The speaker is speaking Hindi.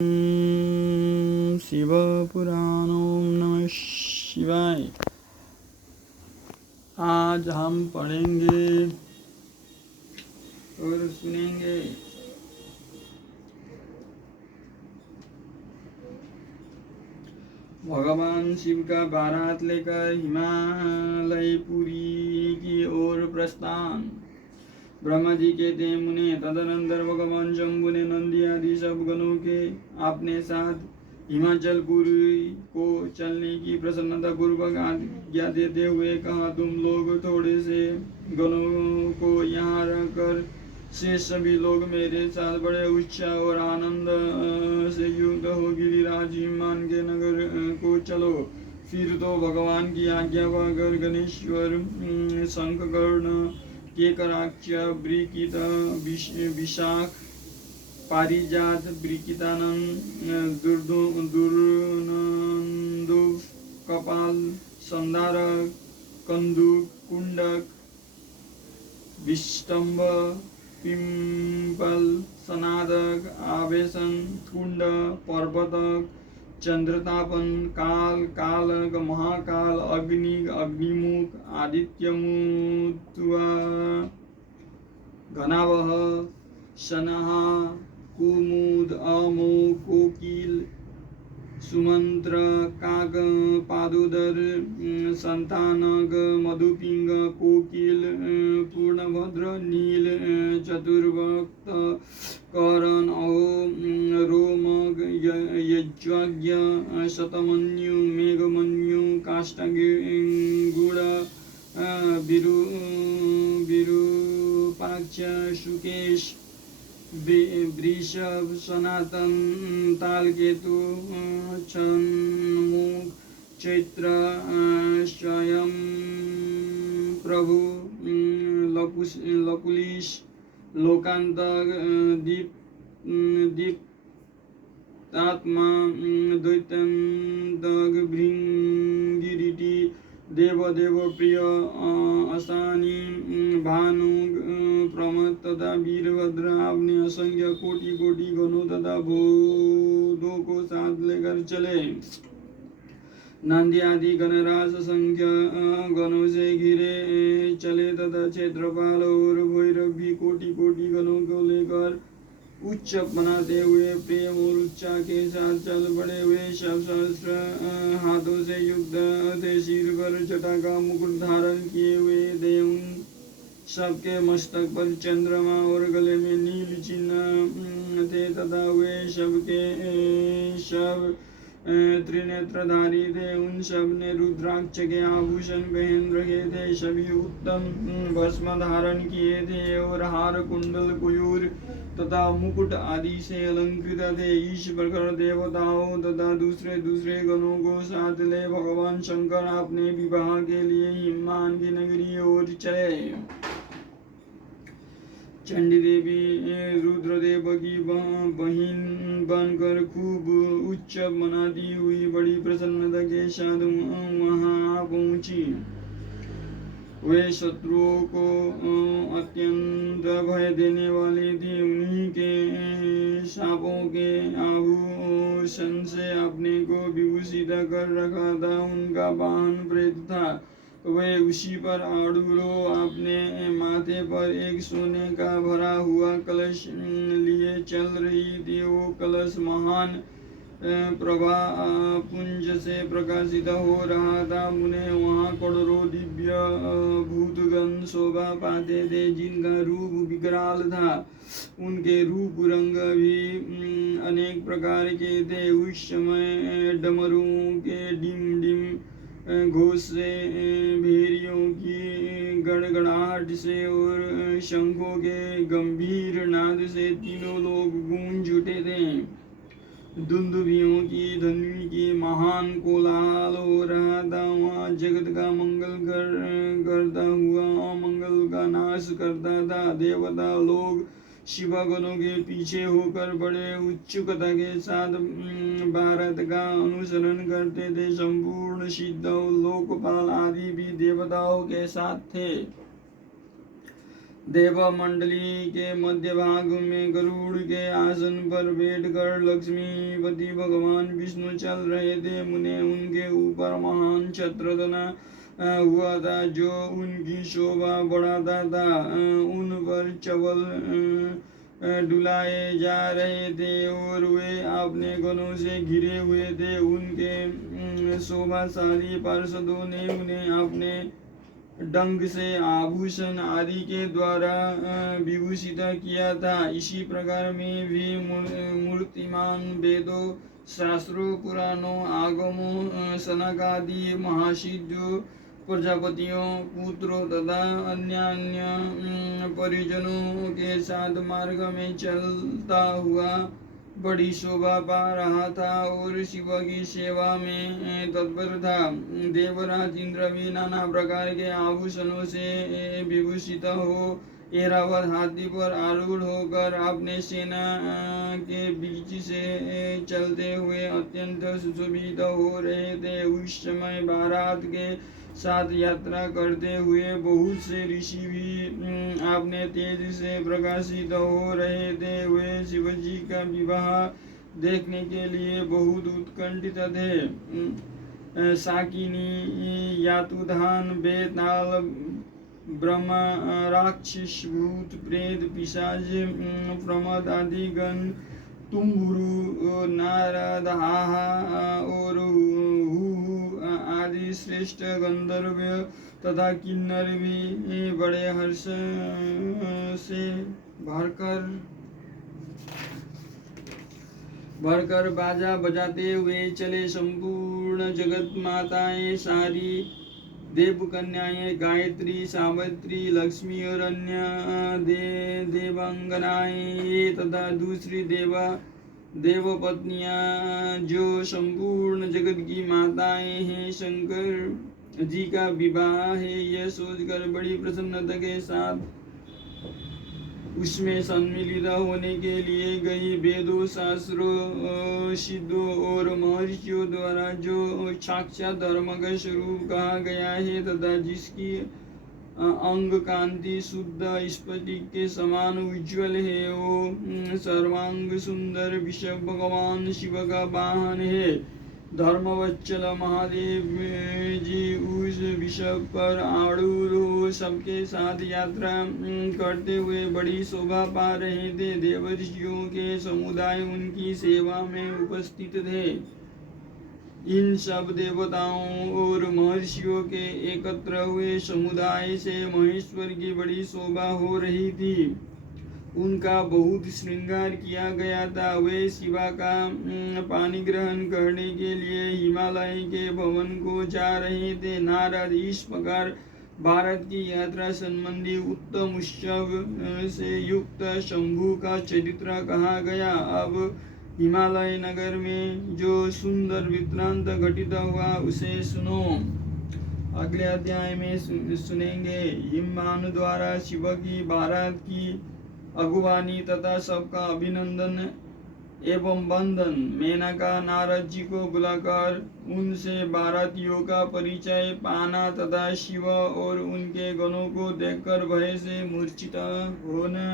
शिव पुराण। ओम नमः शिवाय। आज हम पढ़ेंगे और सुनेंगे भगवान शिव का बारात लेकर हिमालयपुरी की ओर प्रस्थान। ब्रह्मा जी कहते हैं, मुने तदनंतर भगवान शंभु ने नंदी आदि सब गणों के अपने साथ हिमाचलपुरी को चलने की प्रसन्नता पूर्वक आज्ञा देते हुए कहा, तुम लोग थोड़े से गणों को यहाँ रखकर शेष सभी लोग मेरे साथ बड़े उत्साह और आनंद से युक्त हो गिरिराज हिमान के नगर को चलो। फिर तो भगवान की आज्ञा पाकर गणेश्वर शंखकर्ण केकराक्ष ब्रीकित विशाख पारिजात ब्रीकितानंद दुर्नंदुव कपाल संधारक कंदुक कुंडक विष्टम्भ पिंपल सनादक आवेशन कुंड पर्वतक चंद्रतापन काल कालक महाकाल अग्नि अग्निमुख आदित्यमुत्वा घनावह शनः कुमुद अमोघ कोकिल सुमंत्र काक पादुदर संतानक मधुपिंग कोकिल पूर्णभद्र नील चतुर्भक्त करण अहो रोमक यज्ञ शतमन्यु मेघमन्यु काष्ठगुड़ विरूपाक्ष शुकेश वृषभ सनातन तालकेतु छन्मुख चैत्र स्वयं प्रभु लकुलिश लोकांतक दीप्तात्मा दैत्यंतक भृंगिरिटी देवदेव प्रिय असानी भानु प्रमथ तथा वीरभद्र अपने असंख्य कोटि कोटि गणों तथा भूतों को साथ लेकर चले। नंदी आदि गणराज संख्य गणों से घिरे चले तथा क्षेत्रपाल और भैरव भी कोटि कोटि गणों को लेकर उच्च बनाते हुए प्रेम और उत्साह के साथ चल पड़े। हुए सब सहस्त्र हाथों से युक्त थे, सिर पर जटा का मुकुट धारण किए हुए थे। उन सबके मस्तक पर चंद्रमा और गले में नील चिन्ह थे तथा वे सबके सब त्रिनेत्रधारी थे। उन सब ने रुद्राक्ष के आभूषण पहन रखे थे, सभी उत्तम भस्म धारण किए थे और हार कुंडल कुयूर तथा मुकुट आदि से अलंकृत थे। इस प्रकार देवताओं तथा दूसरे दूसरे गणों को साथ ले भगवान शंकर अपने विवाह के लिए हिमान की नगरी ओर चले। चंडी देवी रुद्रदेव की बहिन बनकर खूब उच्च मनाती हुई बड़ी प्रसन्नता के साथ वहां पहुंची। वे शत्रुओं को अत्यंत भय देने वाली थी। उन्हीं के शापों के आभूषण से अपने को विभूषित कर रखा था। उनका वाहन प्रेत था। वे उसी पर आरूढ़ अपने माथे पर एक सोने का भरा हुआ कलश लिए चल रही थी। वो कलश महान प्रभा पुंज से प्रकाशित हो रहा था। उन्हें वहाँ करोड़ों दिव्य भूतगण शोभा पाते थे, जिनका रूप विकराल था। उनके रूप रंग भी अनेक प्रकार के थे। उस समय डमरुओं के डिम डिम घोष से, भेड़ियों की गड़गड़ाहट से और शंखों के गंभीर नाद से तीनों लोग गूंज उठे थे। दुंदुभियों की ध्वनि की महान कोलाहल हो रहा था। वहाँ जगत का मंगल करता हुआ अमंगल का नाश करता था। देवता लोग शिवगणों के पीछे होकर बड़े उत्सुकता के साथ भारत का अनुसरण करते थे। संपूर्ण सिद्ध लोकपाल आदि भी देवताओं के साथ थे। देव मंडली के मध्य भाग में गरुड़ के आसन पर बैठकर लक्ष्मीपति भगवान विष्णु चल रहे थे। मुने उनके ऊपर महान छत्र बना हुआ था जो उनकी शोभा बढ़ाता था। उन पर चवल डुलाए जा रहे थे और वे अपने गणों से घिरे हुए थे। उनके शोभाशाली पार्षदों ने उन्हें अपने डंग से आभूषण आदि के द्वारा विभूषित किया था। इसी प्रकार में भी मूर्तिमान वेदों, शास्त्रों, पुराणों, आगमों, सनक आदि महासिद्धों, प्रजापतियों, पुत्रों तथा अन्य परिजनों के साथ मार्ग में चलता हुआ बड़ी शोभा पा रहा था और शिव की सेवा में तत्पर था। देवराज इंद्र भी नाना प्रकार के आभूषणों से विभूषित हो ऐरावत हाथी पर आरूढ़ होकर अपने सेना के बीच से चलते हुए अत्यंत सुशोभित हो रहे थे। उस समय बारात के साथ यात्रा करते हुए बहुत से ऋषि भी अपने तेज से प्रकाशित हो रहे थे। वे शिवजी का विवाह देखने के लिए बहुत उत्कंठित थे। साकिनी, यातुधान, बेताल, ब्रह्मा, राक्षस, भूत, प्रेत, पिशाच, प्रमद आदि गण, तुम्बुरु, नारद, हाहा और आदि श्रेष्ठ गंधर्व तथा किन्नर भी बड़े हर्ष से भरकर बाजा बजाते हुए चले। संपूर्ण जगत माताएं, सारी देव कन्याएं, गायत्री, सावित्री, लक्ष्मी और अन्य देवांगनाएं तथा दूसरी देव पत्नियां जो संपूर्ण जगत की माताएं हैं, शंकर जी का विवाह है यह सोचकर बड़ी प्रसन्नता के साथ उसमें सम्मिलित होने के लिए गई। वेदों, शास्त्रों, सिद्धों और महर्षियों द्वारा जो साक्षात धर्म का स्वरूप कहा गया है तथा जिसकी अंग कांति शुद्ध स्फटिक के समान उज्ज्वल है, वो सर्वांग सुंदर विषभ भगवान शिव का वाहन है। धर्मवत्सल महादेव जी उस विषभ पर आरूढ़ हो सबके साथ यात्रा करते हुए बड़ी शोभा पा रहे थे। देवर्षियों के समुदाय उनकी सेवा में उपस्थित थे। इन सब देवताओं और महर्षियों के एकत्र हुए समुदाय से महेश्वर की बड़ी शोभा हो रही थी। उनका बहुत श्रृंगार किया गया था। वे शिवा का पानी ग्रहण करने के लिए हिमालय के भवन को जा रहे थे। नारद, इस प्रकार भारत की यात्रा संबंधी उत्तम उत्सव से युक्त शंभु का चरित्र कहा गया। अब हिमालय नगर में जो सुंदर वृत्तांत घटित हुआ उसे सुनो। अगले अध्याय में सुनेंगे। हिमवान द्वारा शिव की बारात की अगुवानी तथा सबका अभिनंदन एवं बंधन। मेनका नारद जी को बुलाकर उनसे बारातियों का परिचय पाना तथा शिव और उनके गणों को देखकर भय से मूर्छित होना।